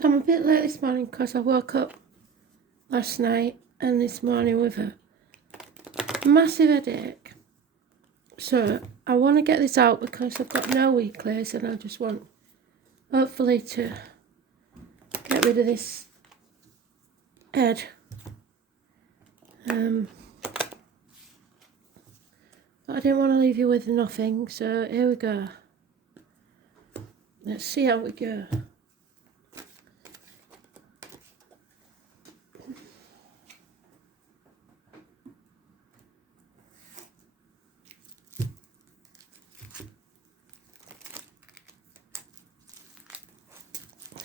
So I'm a bit late this morning because I woke up last night and this morning with a massive headache. So I want to get this out because I've got no weeklies and I just want, hopefully, to get rid of this head. But I didn't want to leave you with nothing, so here we go. Let's see how we go.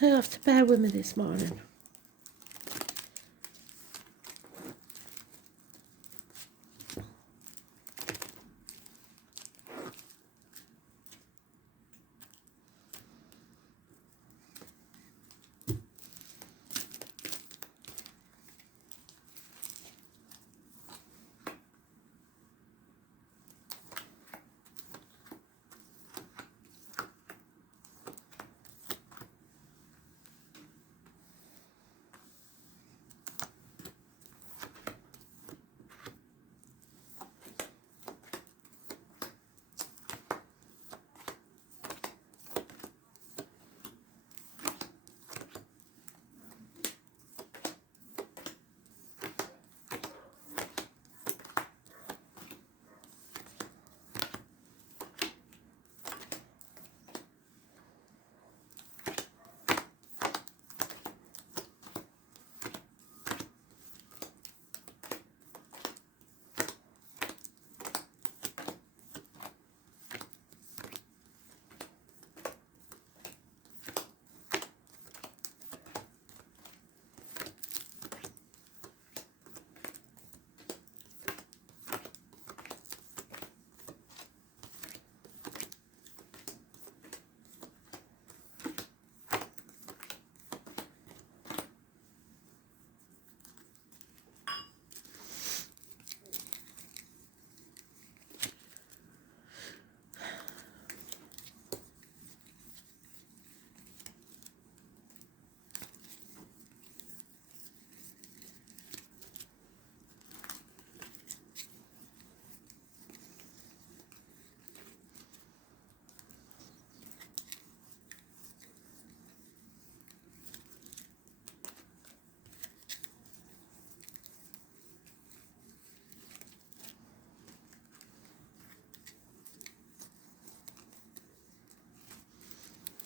You'll have to bear with me this morning.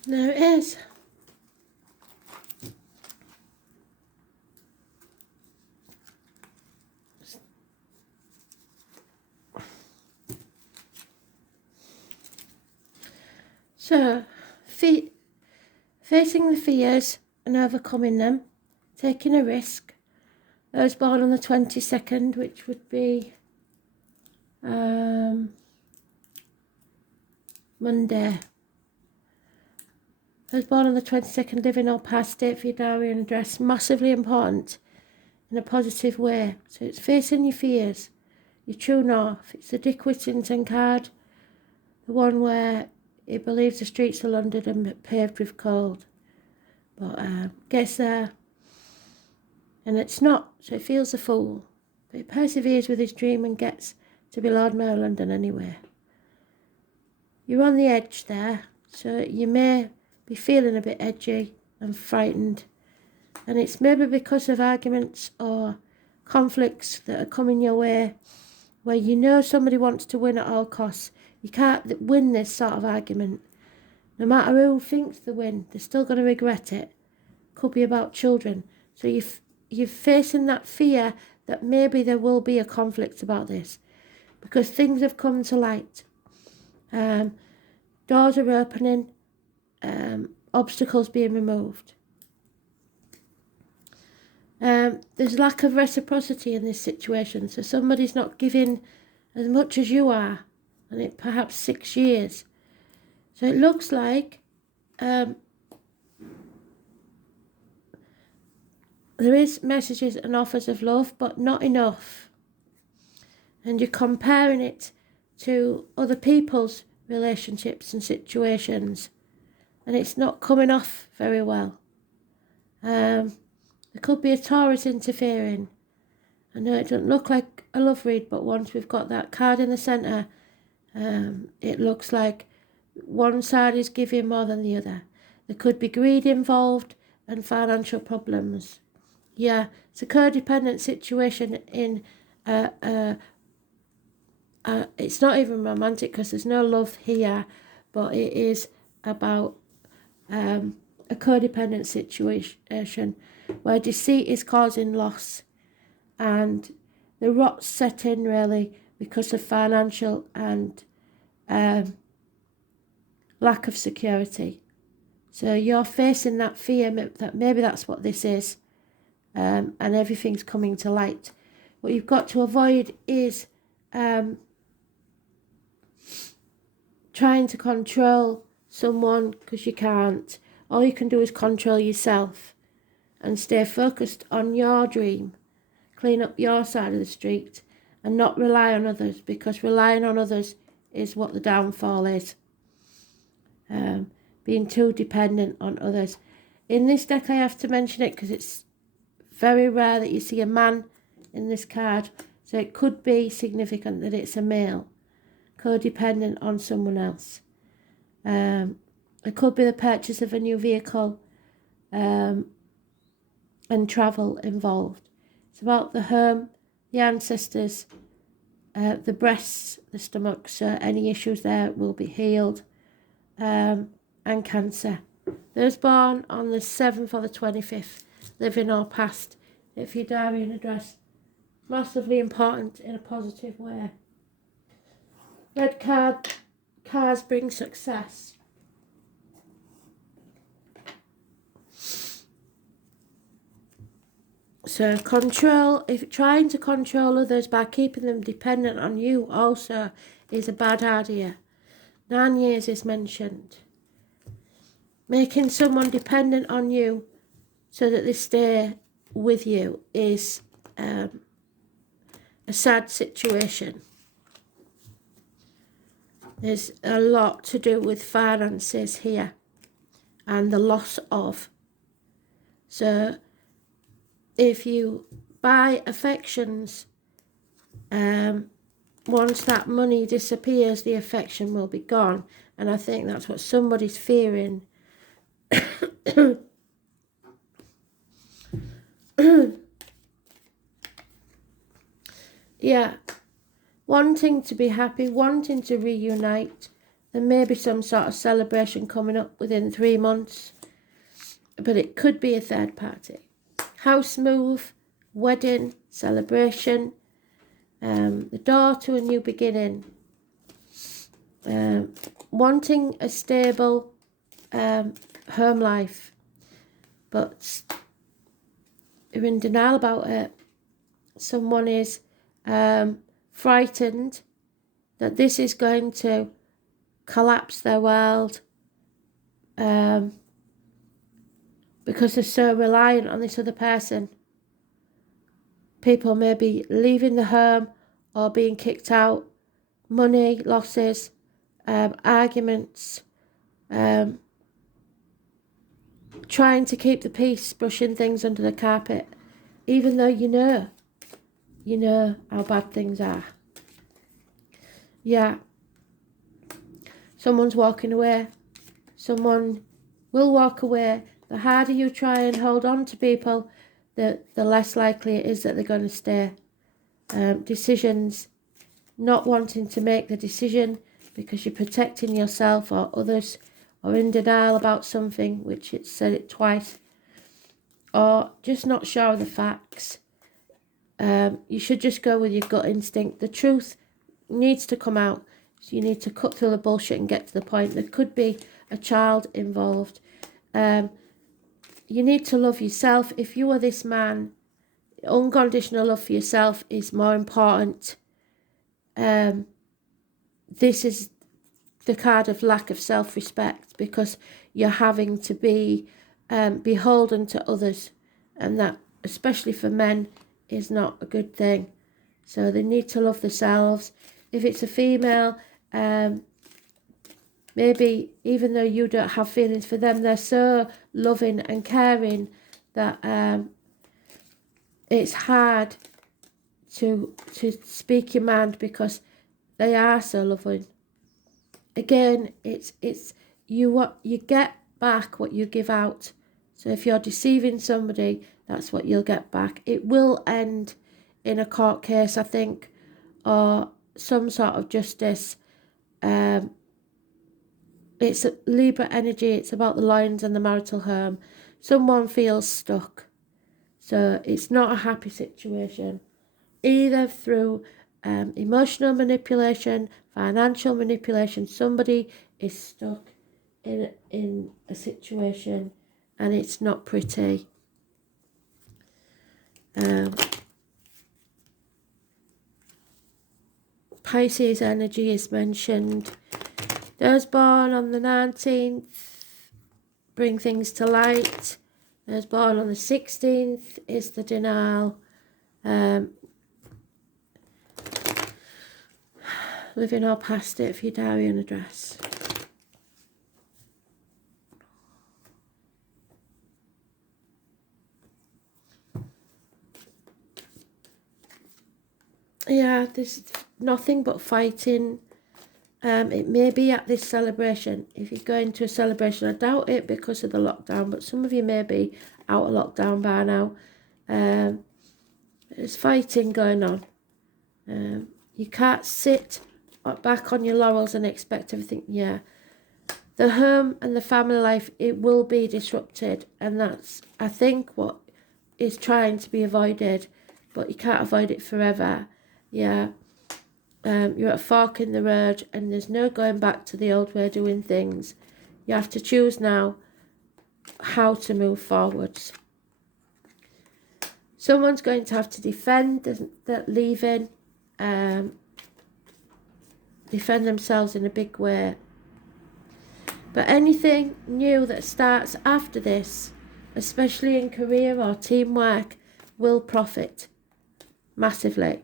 There it is. So, facing the fears and overcoming them, taking a risk. I was born on the 22nd, which would be Monday. I was born on the 22nd, living or past date for your diary and address. Massively important in a positive way. So it's facing your fears, your true north. It's the Dick Whittington card, the one where he believes the streets of London are paved with gold. But gets there and it's not, so he feels a fool. But he perseveres with his dream and gets to be Lord Mayor of London anyway. You're on the edge there, so you may be feeling a bit edgy and frightened, and it's maybe because of arguments or conflicts that are coming your way where you know somebody wants to win at all costs. You can't win this sort of argument. No matter who thinks they win, they're still going to regret it. Could be about children. So you're facing that fear that maybe there will be a conflict about this because things have come to light. Doors are opening, obstacles being removed. There's lack of reciprocity in this situation, so somebody's not giving as much as you are, and it perhaps 6 years. So it looks like there is messages and offers of love, but not enough. And you're comparing it to other people's relationships and situations, and it's not coming off very well. There could be a Taurus interfering. I know it doesn't look like a love read, but once we've got that card in the centre, it looks like one side is giving more than the other. There could be greed involved and financial problems. Yeah, it's a codependent situation in it's not even romantic because there's no love here, but it is about a codependent situation where deceit is causing loss and the rot's set in really because of financial and lack of security. So you're facing that fear that maybe that's what this is, and everything's coming to light. What you've got to avoid is trying to control someone because you can't. All you can do is control yourself and stay focused on your dream. Clean up your side of the street and not rely on others, because relying on others is what the downfall is. Being too dependent on others. In this deck I have to mention it because it's very rare that you see a man in this card, so it could be significant that it's a male codependent on someone else. It could be the purchase of a new vehicle and travel involved. It's about the home, the ancestors, the breasts, the stomach, so any issues there will be healed, and cancer. Those born on the 7th or the 25th, living or past, if your diary and address, massively important in a positive way. Red card, cars bring success. So control, if trying to control others by keeping them dependent on you also is a bad idea. 9 years is mentioned. Making someone dependent on you so that they stay with you is a sad situation. There's a lot to do with finances here and the loss of. So if you buy affections, once that money disappears, the affection will be gone. And I think that's what somebody's fearing. Yeah, wanting to be happy, wanting to reunite. There may be some sort of celebration coming up within 3 months, but it could be a third party. House move, wedding, celebration, the door to a new beginning. Wanting a stable home life, but you're in denial about it. Someone is frightened that this is going to collapse their world because they're so reliant on this other person. People may be leaving the home or being kicked out, money losses, arguments, trying to keep the peace, brushing things under the carpet, even though you know how bad things are. Yeah. Someone's walking away. Someone will walk away. The harder you try and hold on to people, the less likely it is that they're going to stay. Decisions, not wanting to make the decision because you're protecting yourself or others, or in denial about something, which it said it twice, or just not sure of the facts. You should just go with your gut instinct. The truth needs to come out, so you need to cut through the bullshit and get to the point. There could be a child involved. You need to love yourself. If you are this man, unconditional love for yourself is more important. This is the card of lack of self-respect, because you're having to be beholden to others, and that, especially for men, is not a good thing. So they need to love themselves. If it's a female, maybe even though you don't have feelings for them, they're so loving and caring that it's hard to speak your mind because they are so loving. Again, it's you get back what you give out. So if you're deceiving somebody, that's what you'll get back. It will end in a court case, I think, or some sort of justice. It's Libra energy. It's about the lions and the marital home. Someone feels stuck. So it's not a happy situation, either through emotional manipulation, financial manipulation. Somebody is stuck in a situation and it's not pretty. Pisces energy is mentioned. Those born on the 19th bring things to light. Those born on the 16th is the denial. Living or past it for your diary and address. Yeah, there's nothing but fighting. It may be at this celebration. If you're going to a celebration, I doubt it because of the lockdown, but some of you may be out of lockdown by now. There's fighting going on. You can't sit back on your laurels and expect everything. Yeah, the home and the family life, it will be disrupted, and that's, I think, what is trying to be avoided, but you can't avoid it forever. Yeah. You're at a fork in the road and there's no going back to the old way of doing things. You have to choose now how to move forwards. Someone's going to have to defend that leaving, defend themselves in a big way. But anything new that starts after this, especially in career or teamwork, will profit massively.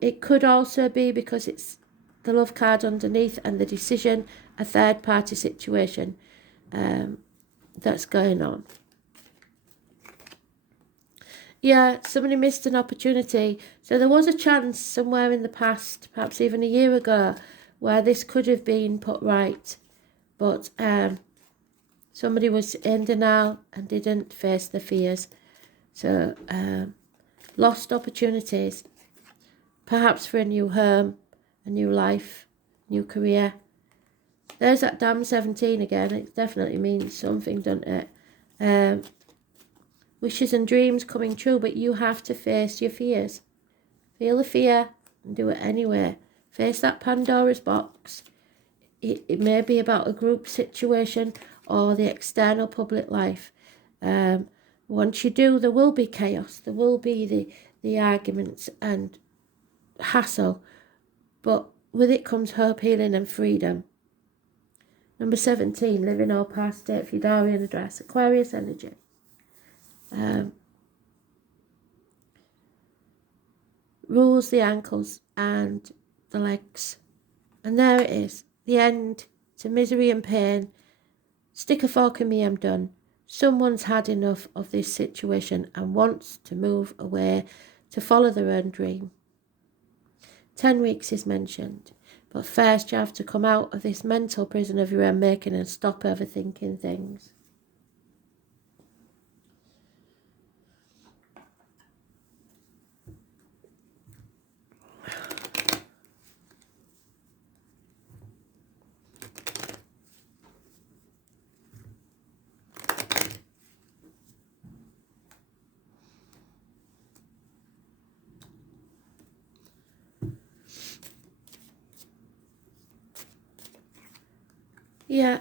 It could also be because it's the love card underneath and the decision, a third party situation that's going on. Yeah, somebody missed an opportunity. So there was a chance somewhere in the past, perhaps even a year ago, where this could have been put right. But somebody was in denial and didn't face the fears. So lost opportunities. Perhaps for a new home, a new life, new career. There's that damn 17 again. It definitely means something, doesn't it? Wishes and dreams coming true, but you have to face your fears. Feel the fear and do it anyway. Face that Pandora's box. It may be about a group situation or the external public life. Once you do, there will be chaos. There will be the arguments and hassle, but with it comes hope, healing and freedom. Number 17, living or past it for your diary and address. Aquarius energy. Rules the ankles and the legs. And there it is. The end to misery and pain. Stick a fork in me, I'm done. Someone's had enough of this situation and wants to move away to follow their own dream. 10 weeks is mentioned, but first you have to come out of this mental prison of your own making and stop overthinking things. Yeah,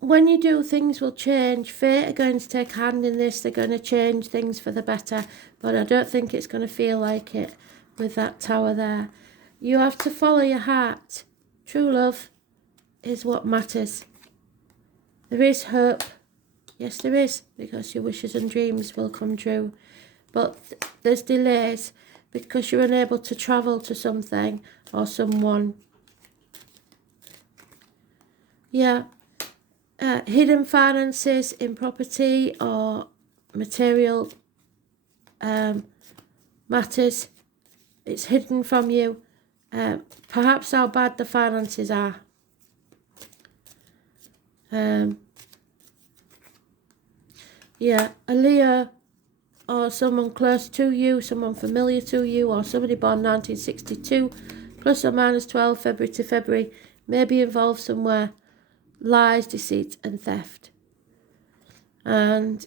when you do, things will change. Fate are going to take a hand in this. They're going to change things for the better, but I don't think it's going to feel like it with that tower there. You have to follow your heart. True love is what matters. There is hope. Yes, there is, because your wishes and dreams will come true. But there's delays because you're unable to travel to something or someone. Yeah. hidden finances in property or material matters. It's hidden from you. Perhaps how bad the finances are. Yeah, a Leo or someone close to you, someone familiar to you, or somebody born 1962, plus or minus 12 February to February, may be involved somewhere. Lies, deceit and theft. And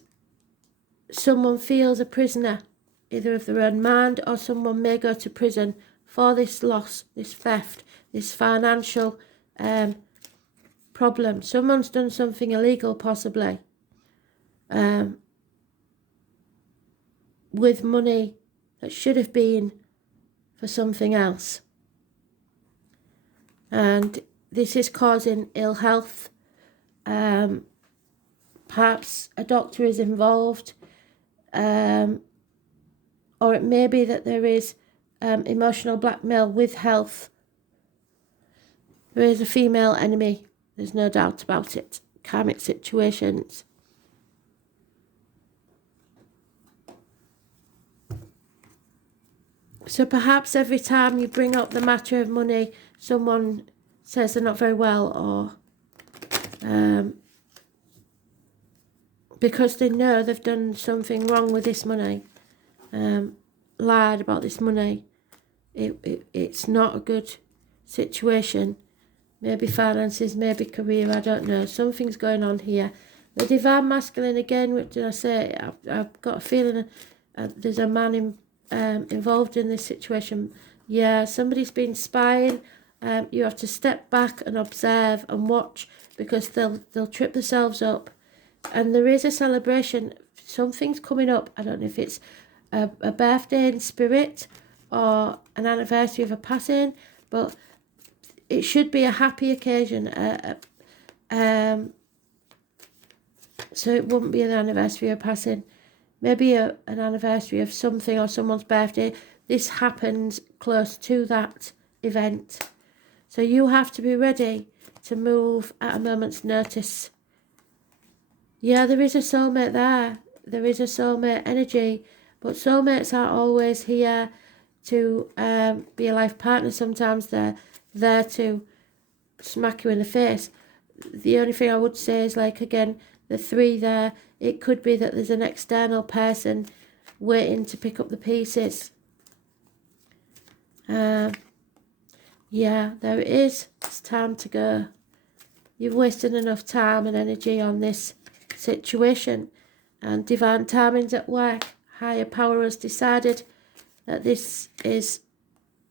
someone feels a prisoner, either of their own mind, or someone may go to prison for this loss, this theft, this financial problem. Someone's done something illegal, possibly, with money that should have been for something else. And this is causing ill health. Perhaps a doctor is involved, or it may be that there is emotional blackmail with health. There is a female enemy, there's no doubt about it. Karmic situations. So perhaps every time you bring up the matter of money, someone says they're not very well, or because they know they've done something wrong with this money, lied about this money. It's not a good situation. Maybe finances, maybe career, I don't know. Something's going on here. The divine masculine, again, what did I say? I've got a feeling there's a man involved in this situation. Yeah, somebody's been spying. You have to step back and observe and watch, because they'll trip themselves up. And there is a celebration. Something's coming up. I don't know if it's a birthday in spirit or an anniversary of a passing, but it should be a happy occasion. So it wouldn't be an anniversary of passing. Maybe an anniversary of something or someone's birthday. This happens close to that event. So you have to be ready to move at a moment's notice. Yeah, there is a soulmate there. There is a soulmate energy. But soulmates are always here to be a life partner. Sometimes they're there to smack you in the face. The only thing I would say is, like, again, the 3 there, it could be that there's an external person waiting to pick up the pieces. Yeah, there it is. It's time to go. You've wasted enough time and energy on this situation, and divine timing's at work. Higher power has decided that this is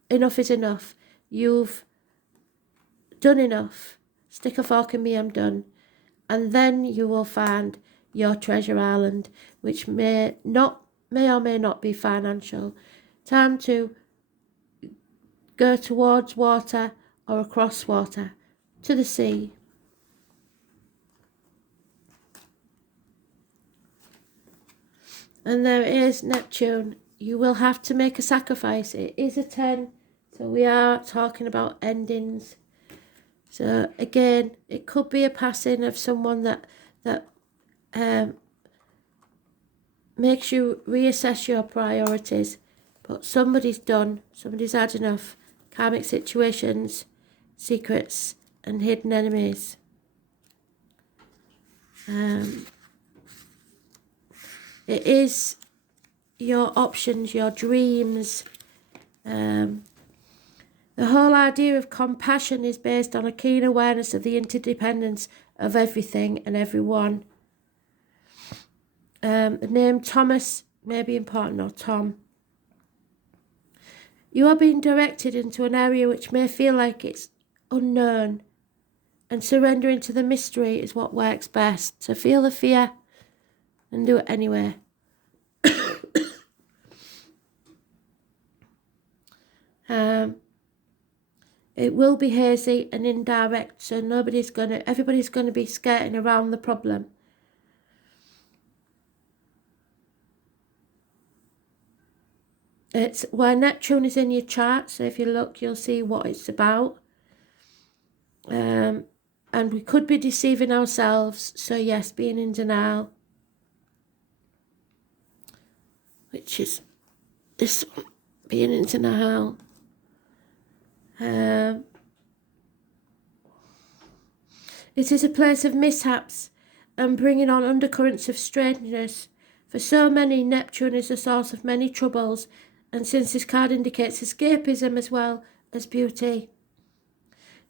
enough is enough. You've done enough. Stick a fork in me, I'm done. And then you will find your treasure island, which may or may not be financial. Time to go towards water or across water to the sea. And there is Neptune. You will have to make a sacrifice. It is a 10, so we are talking about endings. So again, it could be a passing of someone that makes you reassess your priorities. But somebody's done. Somebody's had enough. Karmic situations, secrets, and hidden enemies. It is your options, your dreams. The whole idea of compassion is based on a keen awareness of the interdependence of everything and everyone. The name Thomas may be important, or Tom. You are being directed into an area which may feel like it's unknown, and surrendering to the mystery is what works best. So feel the fear and do it anyway. It will be hazy and indirect, so everybody's going to be skirting around the problem. It's where Neptune is in your chart, so if you look, you'll see what it's about. And And we could be deceiving ourselves. So yes, being in denial, which is this one, being in denial. It is a place of mishaps and bringing on undercurrents of strangeness. For so many, Neptune is the source of many troubles, and since this card indicates escapism as well as beauty.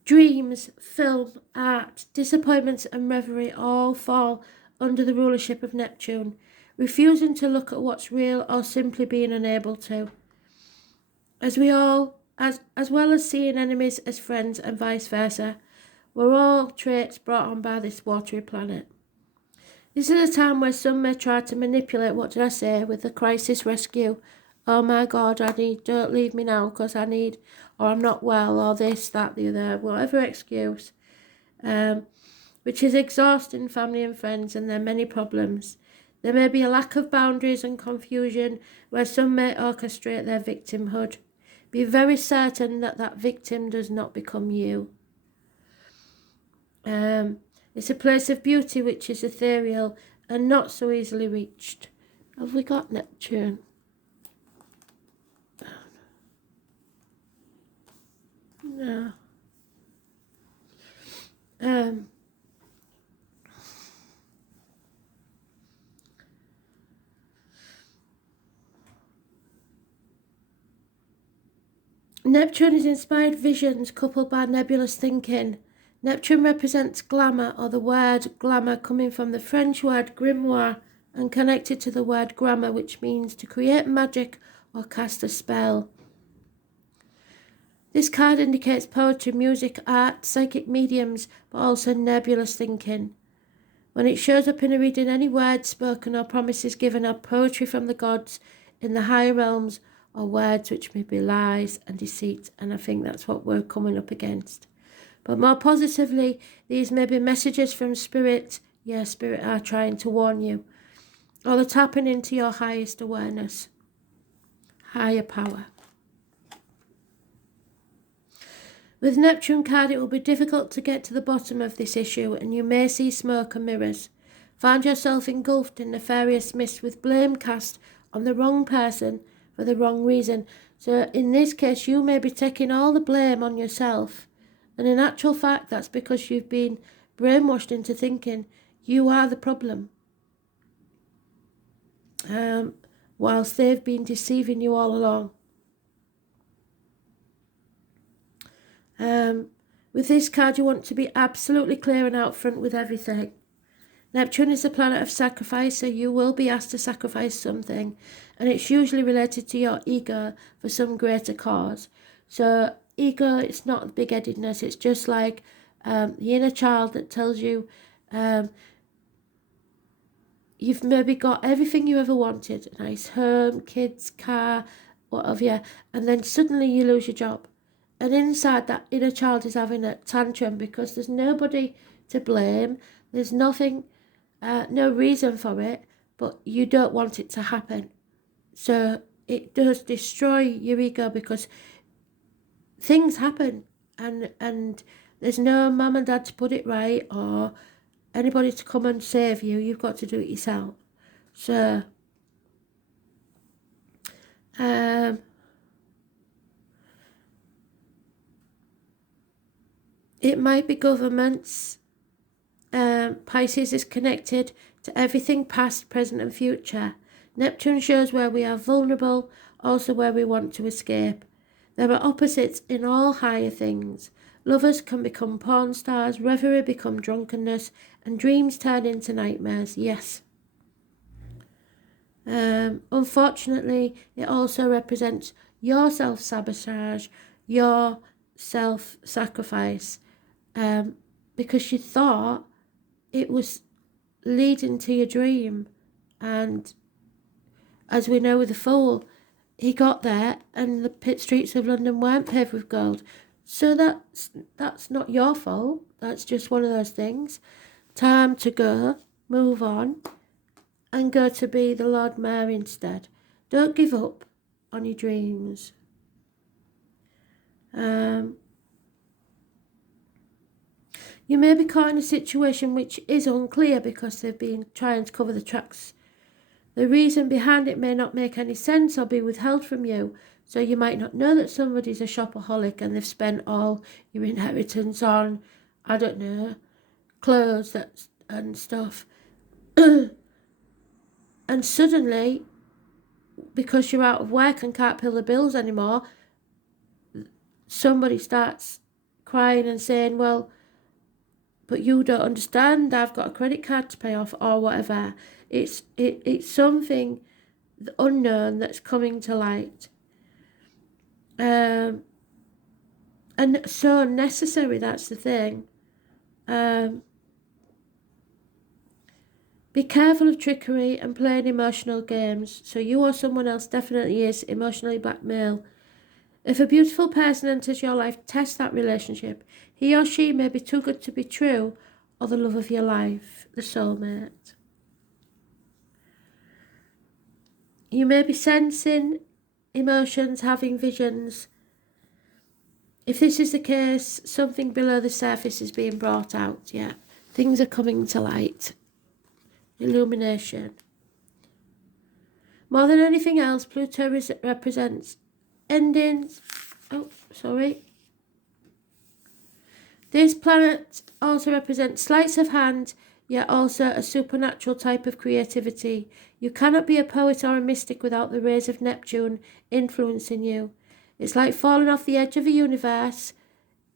Dreams, film, art, disappointments and reverie all fall under the rulership of Neptune, refusing to look at what's real or simply being unable to. As well as seeing enemies as friends and vice versa, we're all traits brought on by this watery planet. This is a time where some may try to manipulate, with the crisis rescue. Oh my God, don't leave me now because I need, or I'm not well, or this, that, the other, whatever excuse. Which is exhausting family and friends, and there are many problems. There may be a lack of boundaries and confusion where some may orchestrate their victimhood. Be very certain that that victim does not become you. It's a place of beauty which is ethereal and not so easily reached. Have we got Neptune? No. Neptune is inspired visions coupled by nebulous thinking. Neptune represents glamour, or the word glamour coming from the French word grimoire and connected to the word grammar, which means to create magic or cast a spell. This card indicates poetry, music, art, psychic mediums, but also nebulous thinking. When it shows up in a reading, any words spoken or promises given are poetry from the gods in the higher realms, or words which may be lies and deceit, and I think that's what we're coming up against. But more positively, these may be messages from Spirit. Yeah, Spirit are trying to warn you, or the tapping into your highest awareness, higher power. With Neptune card, it will be difficult to get to the bottom of this issue, and you may see smoke and mirrors. Find yourself engulfed in nefarious mist with blame cast on the wrong person for the wrong reason. So in this case, you may be taking all the blame on yourself. And in actual fact, that's because you've been brainwashed into thinking you are the problem. Whilst they've been deceiving you all along. With this card, you want to be absolutely clear and out front with everything. Neptune is the planet of sacrifice, so you will be asked to sacrifice something, and it's usually related to your ego for some greater cause. So ego, it's not big-headedness, it's just like the inner child that tells you you've maybe got everything you ever wanted, a nice home, kids, car, whatever, and then suddenly you lose your job. And inside, that inner child is having a tantrum because there's nobody to blame, there's nothing, no reason for it, but you don't want it to happen. So it does destroy your ego because things happen and there's no mum and dad to put it right or anybody to come and save you. You've got to do it yourself. So it might be governments. Pisces is connected to everything past, present and future. Neptune shows where we are vulnerable, also where we want to escape. There are opposites in all higher things. Lovers can become porn stars, reverie become drunkenness, and dreams turn into nightmares, yes. Unfortunately, it also represents your self-sabotage, your self-sacrifice, because you thought it was leading to your dream. And as we know with the Fool, he got there and the pit streets of London weren't paved with gold. So that's not your fault. That's just one of those things. Time to go, move on, and go to be the Lord Mayor instead. Don't give up on your dreams. You may be caught in a situation which is unclear because they've been trying to cover the tracks. The reason behind it may not make any sense or be withheld from you, so you might not know that somebody's a shopaholic and they've spent all your inheritance on, I don't know, clothes and stuff. And suddenly, because you're out of work and can't pay the bills anymore, somebody starts crying and saying, well, but you don't understand, I've got a credit card to pay off, or whatever. It's something unknown that's coming to light. And so necessary, that's the thing. Be careful of trickery and playing emotional games. So you or someone else definitely is emotionally blackmail. If a beautiful person enters your life, test that relationship. He or she may be too good to be true, or the love of your life, the soulmate. You may be sensing emotions, having visions. If this is the case, something below the surface is being brought out, yeah. Things are coming to light. Illumination. More than anything else, Pluto represents endings. Oh, sorry. This planet also represents sleights of hand, yet also a supernatural type of creativity. You cannot be a poet or a mystic without the rays of Neptune influencing you. It's like falling off the edge of the universe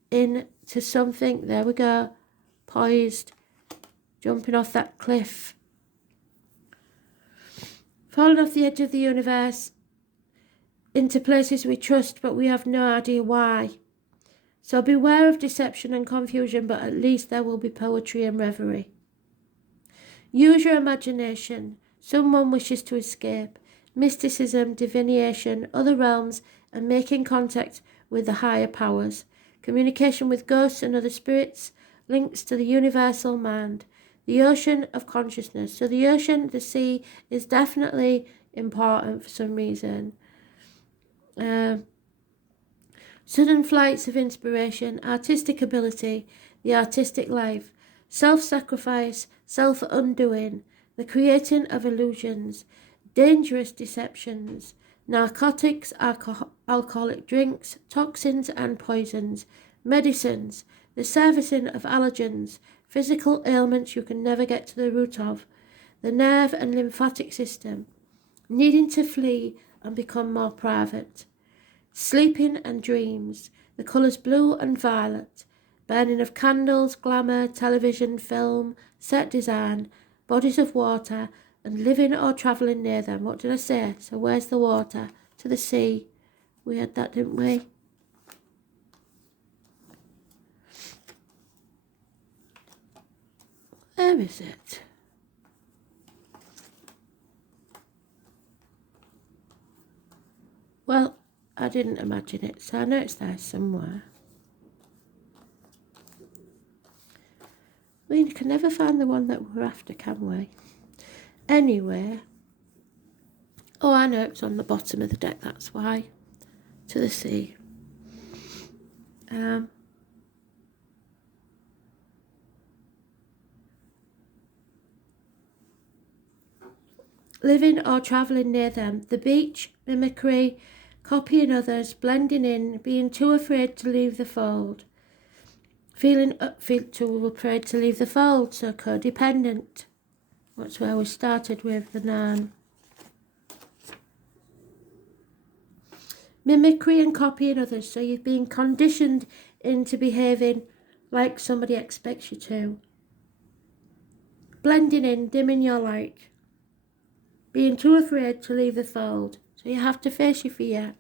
into something, there we go, poised, jumping off that cliff. Falling off the edge of the universe into places we trust, but we have no idea why. So beware of deception and confusion, but at least there will be poetry and reverie. Use your imagination. Someone wishes to escape. Mysticism, divination, other realms, and making contact with the higher powers. Communication with ghosts and other spirits, links to the universal mind. The ocean of consciousness. So the ocean, the sea, is definitely important for some reason. Sudden flights of inspiration, artistic ability, the artistic life, self-sacrifice, self-undoing, the creating of illusions, dangerous deceptions, narcotics, alcoholic drinks, toxins and poisons, medicines, the servicing of allergens, physical ailments you can never get to the root of, the nerve and lymphatic system, needing to flee and become more private. Sleeping and dreams, the colours blue and violet, burning of candles, glamour, television, film, set design, bodies of water, and living or travelling near them. What did I say? So where's the water? To the sea. We had that, didn't we? Where is it? Well, I didn't imagine it, so I know it's there somewhere. We can never find the one that we're after, can we? Anyway. Oh, I know it's on the bottom of the deck, that's why. To the sea. Living or travelling near them. The beach, mimicry, copying others, blending in, being too afraid to leave the fold. Feeling too afraid to leave the fold, so codependent. That's where we started with the 9. Mimicry and copying others, so you've been conditioned into behaving like somebody expects you to. Blending in, dimming your light. Being too afraid to leave the fold, so you have to face your fear.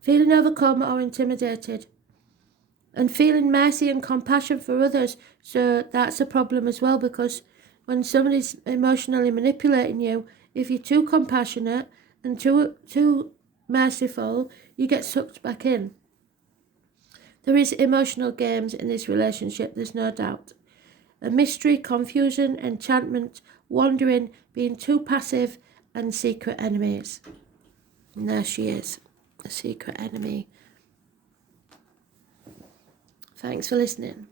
Feeling overcome or intimidated. And feeling mercy and compassion for others, so that's a problem as well, because when somebody's emotionally manipulating you, if you're too compassionate and too merciful, you get sucked back in. There is emotional games in this relationship, there's no doubt. A mystery, confusion, enchantment, wandering, being too passive, and secret enemies. And there she is, a secret enemy. Thanks for listening.